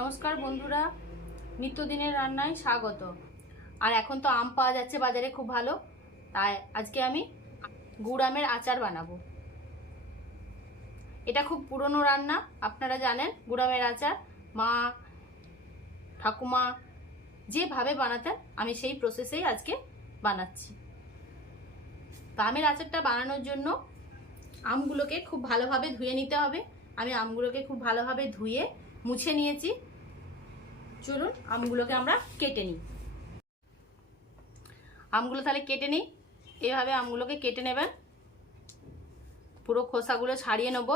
নমস্কার বন্ধুরা, নিত্যদিনের রান্নায় স্বাগত। আর এখন তো আম পাওয়া যাচ্ছে বাজারে খুব ভালো, তাই আজকে আমি গুড় আমের আচার বানাবো। এটা খুব পুরনো রান্না, আপনারা জানেন গুড় আমের আচার। মা, ঠাকুমা যেভাবে বানাতেন, আমি সেই প্রসেসেই আজকে বানাচ্ছি। তো আমের আচারটা বানানোর জন্য আমগুলোকে খুব ভালোভাবে ধুয়ে নিতে হবে। আমি আমগুলোকে খুব ভালোভাবে ধুয়ে মুছে নিয়েছি। চলুন, আমগুলোকে আমরা কেটে নিই। আমগুলো তাহলে কেটে নিই। এভাবে আমগুলোকে কেটে নেবেন। পুরো খোসাগুলো ছাড়িয়ে নেব।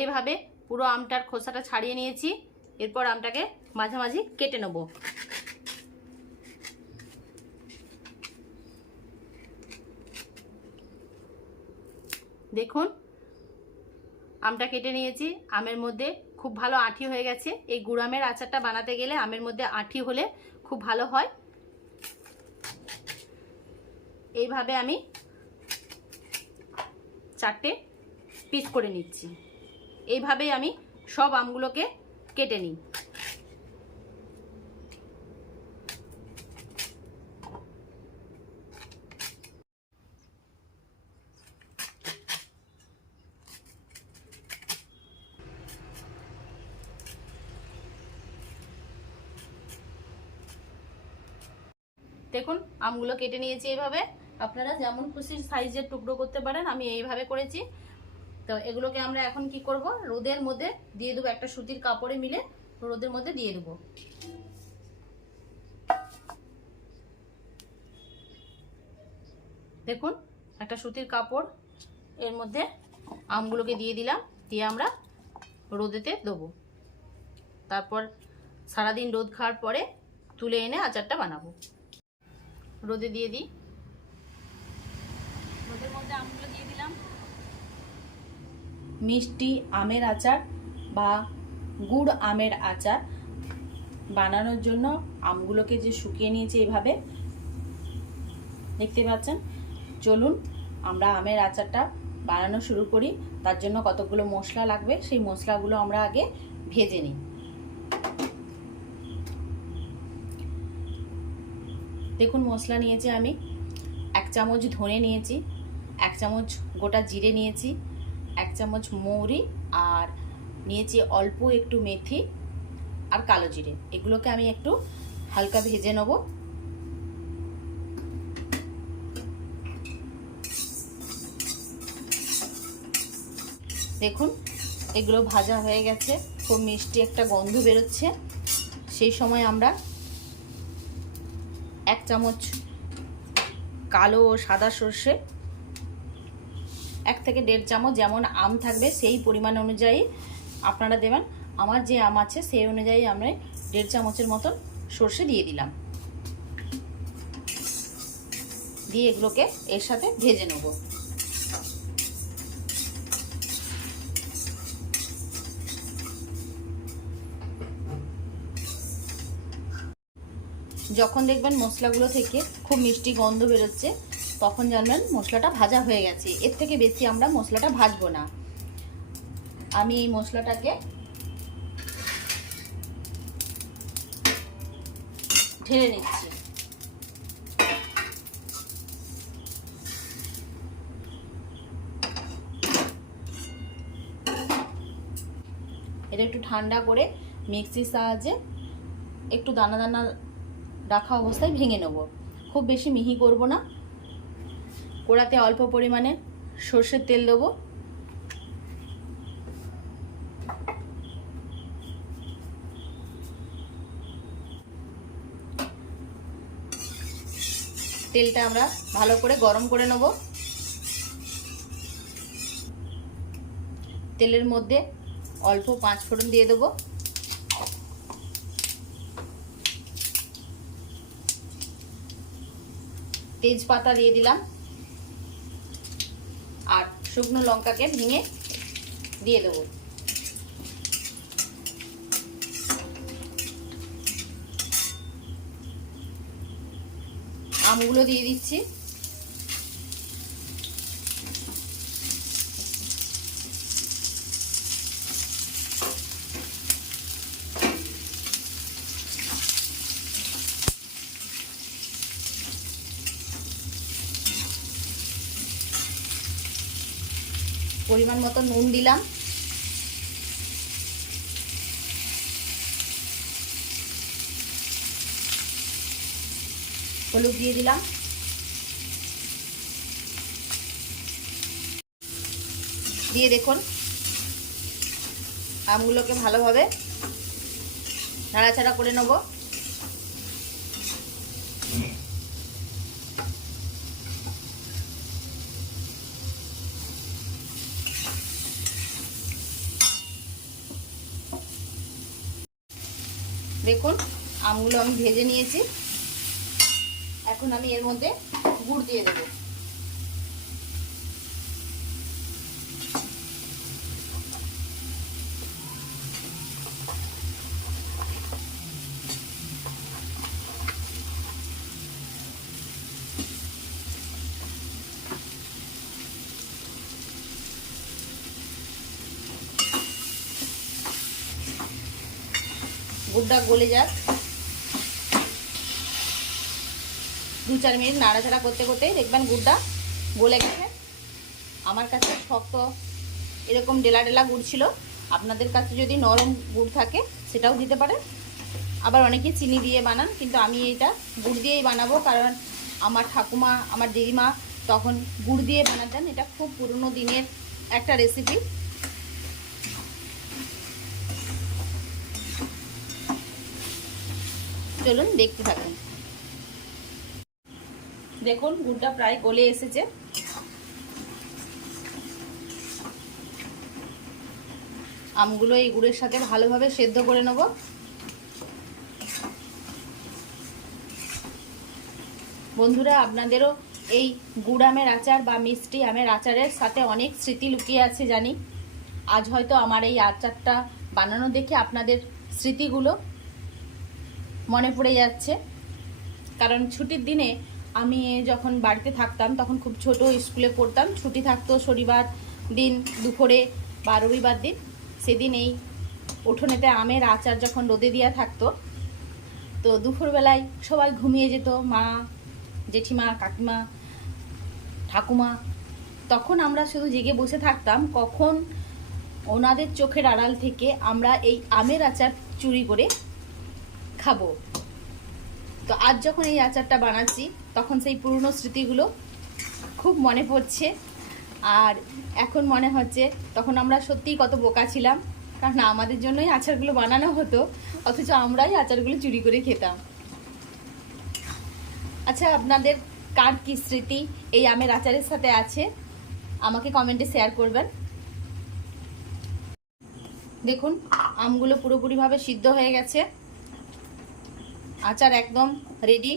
এইভাবে পুরো আমটার খোসাটা ছাড়িয়ে নিয়েছি। এরপর আমটাকে মাঝামাঝি কেটে নেব। দেখুন, আমটা কেটে নিয়েছি। আমের মধ্যে খুব ভালো আঠি হয়ে গেছে। এই গুড়ামের আচারটা বানাতে গেলে আমের মধ্যে আঠি হলে খুব ভালো হয়। এইভাবে আমি চারটে পিস করে নিচ্ছি। এইভাবেই আমি সব আমগুলোকে কেটে নিই দেখুন, আমগুলো কেটে নিয়েছি এইভাবে আপনারা যেমন খুশি সাইজের টুকরো করতে পারেন, আমি এইভাবে করেছি। তো এগুলোকে আমরা এখন কি করব? রোদের মধ্যে দিয়ে দেবো একটা সুতির কাপড়ে মিলে রোদের মধ্যে দিয়ে দেবো। দেখুন, একটা সুতির কাপড় এর মধ্যে আমগুলোকে দিয়ে দিলাম, দিয়ে আমরা রোদেতে দেবো। তারপর সারাদিন রোদ খাওয়ার পরে তুলে এনে আচারটা বানাবো। রোদে দিয়ে দিই। রোদের মধ্যে আমগুলো দিয়ে দিলাম। মিষ্টি আমের আচার বা গুড় আমের আচার বানানোর জন্য আমগুলোকে যে শুকিয়ে নিয়েছি এভাবে, দেখতে পাচ্ছেন? চলুন আমরা আমের আচারটা বানানো শুরু করি। তার জন্য কতগুলো মশলা লাগবে, সেই মশলাগুলো আমরা আগে ভেজে নিই। দেখুন, মশলা নিয়েছি আমি। এক চামচ ধনে নিয়েছি, এক চামচ গোটা জিরে নিয়েছি এক চামচ মৌরি আর নিয়েছি অল্প একটু মেথি আর কালো জিরে। এগুলোকে আমি একটু হালকা ভেজে নেব। দেখুন, এগুলো ভাজা হয়ে গেছে। খুব মিষ্টি একটা গন্ধ বেরোচ্ছে। সেই সময় আমরা এক চামচ কালো ও সাদা সর্ষে এক থেকে দেড় চামচ যেমন আম থাকবে, সেই পরিমাণ অনুযায়ী আপনারা দেবেন। আমার যে আম আছে, সেই অনুযায়ী আমরা দেড় চামচের মতন সর্ষে দিয়ে দিলাম। দিয়ে এগুলোকে এর সাথে ভেজে নেব। যখন দেখবেন মশলাগুলো থেকে খুব মিষ্টি গন্ধ বেরোচ্ছে তখন জানবেন? মশলাটা ভাজা হয়ে গেছে। এর থেকে বেশি আমরা মশলাটা ভাজবো না। আমি এই মশলাটাকে ঢেলে নিচ্ছি। এটা একটু ঠান্ডা করে মিক্সির সাহায্যে একটু দানা দানা রাখা অবস্থায় ভেঙে নেব। খুব বেশি মিহি করব না। কড়াতে অল্প পরিমাণে সর্ষের তেল দেবো। তেলটা আমরা ভালো করে গরম করে নেব। তেলের মধ্যে অল্প পাঁচ ফোড়ন দিয়ে দেবো। তেজপাতা দিয়ে দিলাম। শুকনো লঙ্কাকে ভেঙে দিয়ে দেবো। আমগুলো দিয়ে দিচ্ছি। পরিমাণ মতো নুন দিলাম। হলুদ দিয়ে দিলাম। দিয়ে দেখুন আমগুলোকে ভালোভাবে নাড়াচাড়া করে নেব। দেখুন আমগুলো আমি ভেজে নিয়েছি। এখন আমি এর মধ্যে গুড় দিয়ে দেবো। গুড়টা গলে যাক দু চার মিনিট নাড়াচাড়া করতে করতেই দেখবেন গুড়টা গলে গেছে। আমার কাছে শক্ত এরকম ডেলা ডেলা গুড় ছিল। আপনাদের কাছে যদি নরম গুড় থাকে সেটাও দিতে পারেন। আবার অনেকে চিনি দিয়ে বানান, কিন্তু আমি এটা গুড় দিয়েই বানাবো কারণ আমার ঠাকুমা, আমার দিদিমা তখন গুড় দিয়ে বানাতেন। এটা খুব পুরনো দিনের একটা রেসিপি চলুন দেখতে থাকুন। দেখুন, গুড়টা প্রায় গলে এসেছে। আমগুলো এই গুড়ের সাথে ভালোভাবে সেদ্ধ করে নেব। বন্ধুরা, আপনাদেরও এই গুড় আমের আচার বা মিষ্টি আমের আচারের সাথে অনেক স্মৃতি লুকিয়ে আছে জানি। আজ হয়তো আমার এই আচারটা বানানো দেখে আপনাদের স্মৃতিগুলো মনে পড়ে যাচ্ছে। কারণ ছুটির দিনে আমি যখন বাড়িতে থাকতাম, তখন খুব ছোট স্কুলে পড়তাম। ছুটি থাকতো শনিবার দিন, দুপুরে বা রবিবার দিন। সেদিন এই উঠোনেতে আমের আচার যখন রোদে দেওয়া থাকতো, তো দুপুরবেলায় সবাই ঘুমিয়ে যেত। মা, জেঠিমা, কাকিমা, ঠাকুমা। তখন আমরা শুধু জেগে বসে থাকতাম। কখন ওনাদের চোখের আড়াল থেকে আমরা এই আমের আচার চুরি করে খাব তো আজ যখন এই আচারটা বানাচ্ছি, তখন সেই পুরনো স্মৃতিগুলো খুব মনে পড়ছে। আর এখন মনে হচ্ছে তখন আমরা সত্যিই কত বোকা ছিলাম। কারণ আমাদের জন্যই আচারগুলো বানানো হতো, অথচ আমরাই আচারগুলো চুরি করে খেতাম। আচ্ছা আপনাদের কার কী স্মৃতি? এই আমের আচারের সাথে আছে? আমাকে কমেন্টে শেয়ার করবেন। দেখুন, আমগুলো পুরোপুরিভাবে সিদ্ধ হয়ে গেছে। আচার একদম রেডি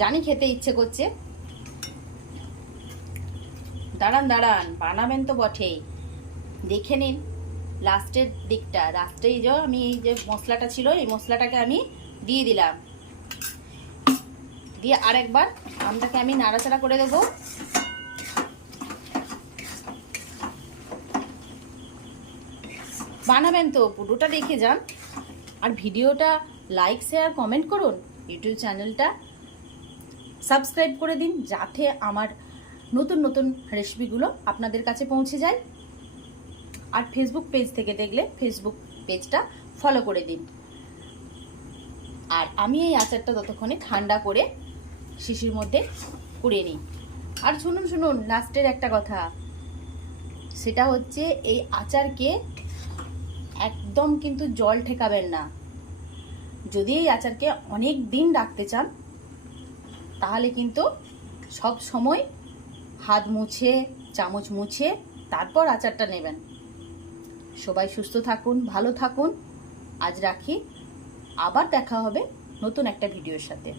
জানি খেতে ইচ্ছে করছে। দাঁড়ান দাঁড়ান, বানাবেন তো বটেই। দেখে নিন লাস্টের দিকটা। লাস্টেই যে আমি এই যে মশলাটা ছিল, এই মশলাটাকে আমি দিয়ে দিলাম। দিয়ে আরেকবার আমটাকে আমি নাড়াচাড়া করে দেবো। বানাবেন তো, পুরোটা দেখে যান। আর ভিডিওটা লাইক শেয়ার কমেন্ট করুন। ইউটিউব চ্যানেলটা সাবস্ক্রাইব করে দিন, যাতে আমার নতুন নতুন রেসিপিগুলো আপনাদের কাছে পৌঁছে যায়। আর ফেসবুক পেজ থেকে দেখলে ফেসবুক পেজটা ফলো করে দিন। আর আমি এই আচারটা ততক্ষণে ঠান্ডা করে শিশির মধ্যে কুড়িয়ে নিই। আর শুনুন শুনুন লাস্টের একটা কথা। সেটা হচ্ছে এই আচারকে একদম কিন্তু জল ঠেকাবেন না। যদি এই আচারকে অনেক দিন রাখতে চান, তাহলে কিন্তু সব সময় হাত মুছে, চামচ মুছে তারপর আচারটা নেবেন। সবাই সুস্থ থাকুন, ভালো থাকুন। আজ রাখি। আবার দেখা হবে নতুন একটা ভিডিওর সাথে।